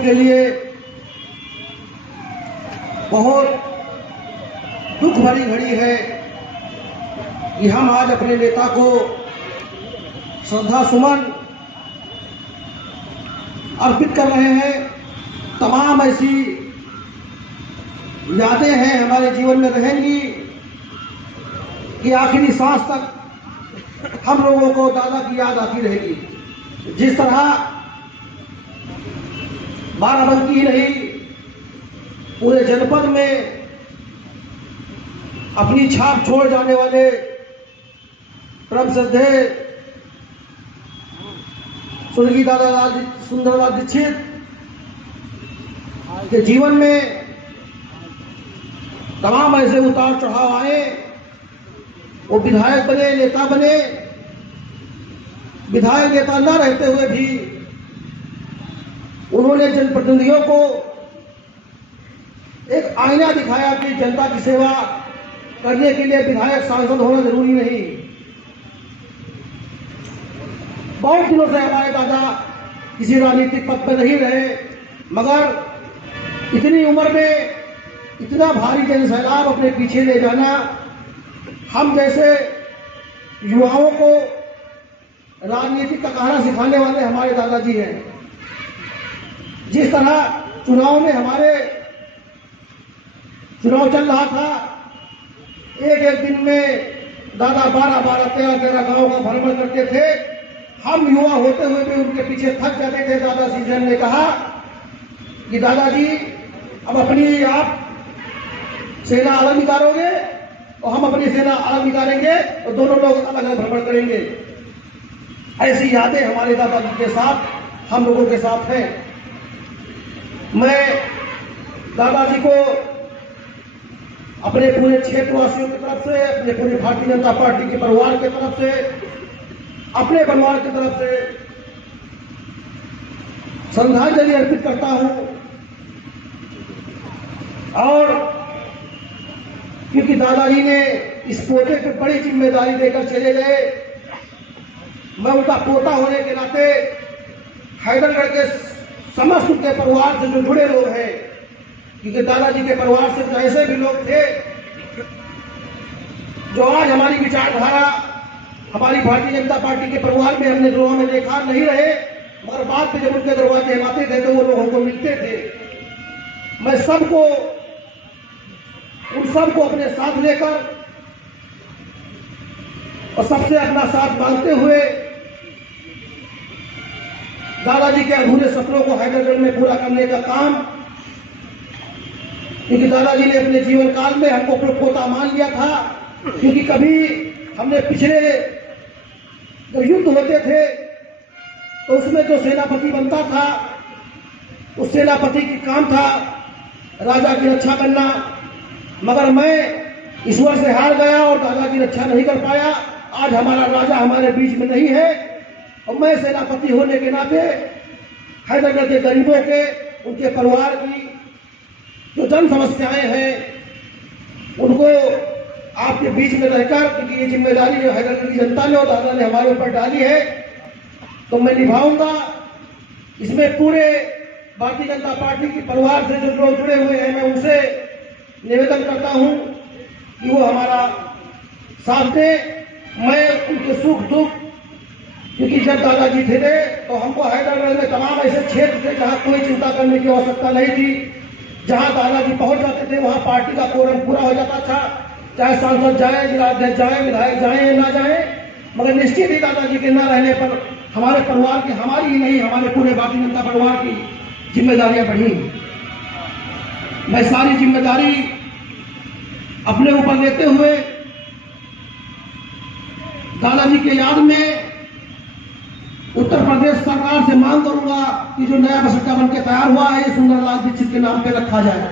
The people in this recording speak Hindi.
के लिए बहुत दुख भरी घड़ी है कि हम आज अपने नेता को श्रद्धा सुमन अर्पित कर रहे हैं। तमाम ऐसी यादें हैं हमारे जीवन में रहेंगी कि आखिरी सांस तक हम लोगों को दादा की याद आती रहेगी। जिस तरह बाराबंकी ही नहीं, पूरे जनपद में अपनी छाप छोड़ जाने वाले परम श्रद्धेय स्वर्गीय दादा सुंदरलाल दीक्षित के जीवन में तमाम ऐसे उतार चढ़ाव आए। वो विधायक बने, नेता बने, विधायक नेता न रहते हुए भी उन्होंने जनप्रतिनिधियों को एक आईना दिखाया कि जनता की सेवा करने के लिए विधायक सांसद होना जरूरी नहीं। बहुत दिनों से हमारे दादा किसी राजनीतिक पद पर नहीं रहे, मगर इतनी उम्र में इतना भारी जनसैलाब अपने पीछे ले जाना, हम जैसे युवाओं को राजनीति का कहाना सिखाने वाले हमारे दादाजी हैं। जिस तरह चुनाव में हमारे चुनाव चल रहा था, एक दिन में दादा 12 13 गांव का भ्रमण करते थे। हम युवा होते हुए भी उनके पीछे थक जाते थे। दादा सीजन ने कहा कि दादाजी अब अपनी आप सेना अलग निकालोगे और हम अपनी सेना अलग निकालेंगे और दोनों लोग अलग अलग भ्रमण करेंगे। ऐसी यादें हमारे दादाजी के साथ, हम लोगों के साथ हैं। मैं दादाजी को अपने पूरे क्षेत्रवासियों की तरफ से, अपने पूरे भारतीय जनता पार्टी के परिवार की तरफ से, अपने परिवार की तरफ से श्रद्धांजलि अर्पित करता हूं। और क्योंकि दादाजी ने इस पोते पे बड़ी जिम्मेदारी लेकर चले गए, मैं उनका पोता होने के नाते हैदरगढ़ के समस्त उनके परिवार से जो जुड़े लोग हैं, क्योंकि दादाजी के परिवार से ऐसे भी लोग थे जो आज हमारी विचारधारा, हमारी भारतीय जनता पार्टी के परिवार में हमने लोगों में देखा नहीं रहे, मगर बाद में जब उनके दरवाजे हम आते थे तो वो लोगों को मिलते थे। मैं उन सबको अपने साथ लेकर और सबसे अपना साथ मांगते हुए दादाजी के अधूरे सपनों को हैदरगढ़ में पूरा करने का काम, क्योंकि दादाजी ने अपने जीवन काल में हमको पोता मान लिया था। क्योंकि कभी हमने पिछले जब युद्ध होते थे तो उसमें जो सेनापति बनता था, उस सेनापति की काम था राजा की रक्षा करना, मगर मैं ईश्वर से हार गया और दादा की रक्षा नहीं कर पाया। आज हमारा राजा हमारे बीच में नहीं है और मैं सेनापति होने के नाते हैदरगढ़ के गरीबों के, उनके परिवार की जो जन समस्याएं हैं उनको आपके बीच में रहकर, क्योंकि ये जिम्मेदारी जो हैदरगढ़ की जनता ने और दादा ने हमारे ऊपर डाली है तो मैं निभाऊंगा। इसमें पूरे भारतीय जनता पार्टी के परिवार से जो लोग जुड़े हुए हैं, मैं उनसे निवेदन करता हूं कि वो हमारा साथ दें। मैं उनके सुख दुख, क्योंकि जब दादाजी थे तो हमको हैदरगढ़ में तमाम ऐसे क्षेत्र थे जहां कोई चिंता करने की आवश्यकता नहीं थी। जहां दादाजी पहुंच जाते थे वहां पार्टी का कोरम पूरा हो जाता था, चाहे सांसद जाए, जिलाध्यक्ष जाए, विधायक जाए या ना जाए। मगर निश्चित ही दादाजी के न रहने पर हमारे परिवार की, हमारी ही नहीं हमारे पूरे भारतीय जनता परिवार की जिम्मेदारियां बढ़ी। मैं सारी जिम्मेदारी अपने ऊपर लेते हुए दादाजी के याद में उत्तर प्रदेश सरकार से मांग करूंगा कि जो नया बस अड्डा बनकर तैयार हुआ है, सुंदरलाल दीक्षित के नाम पे रखा जाए।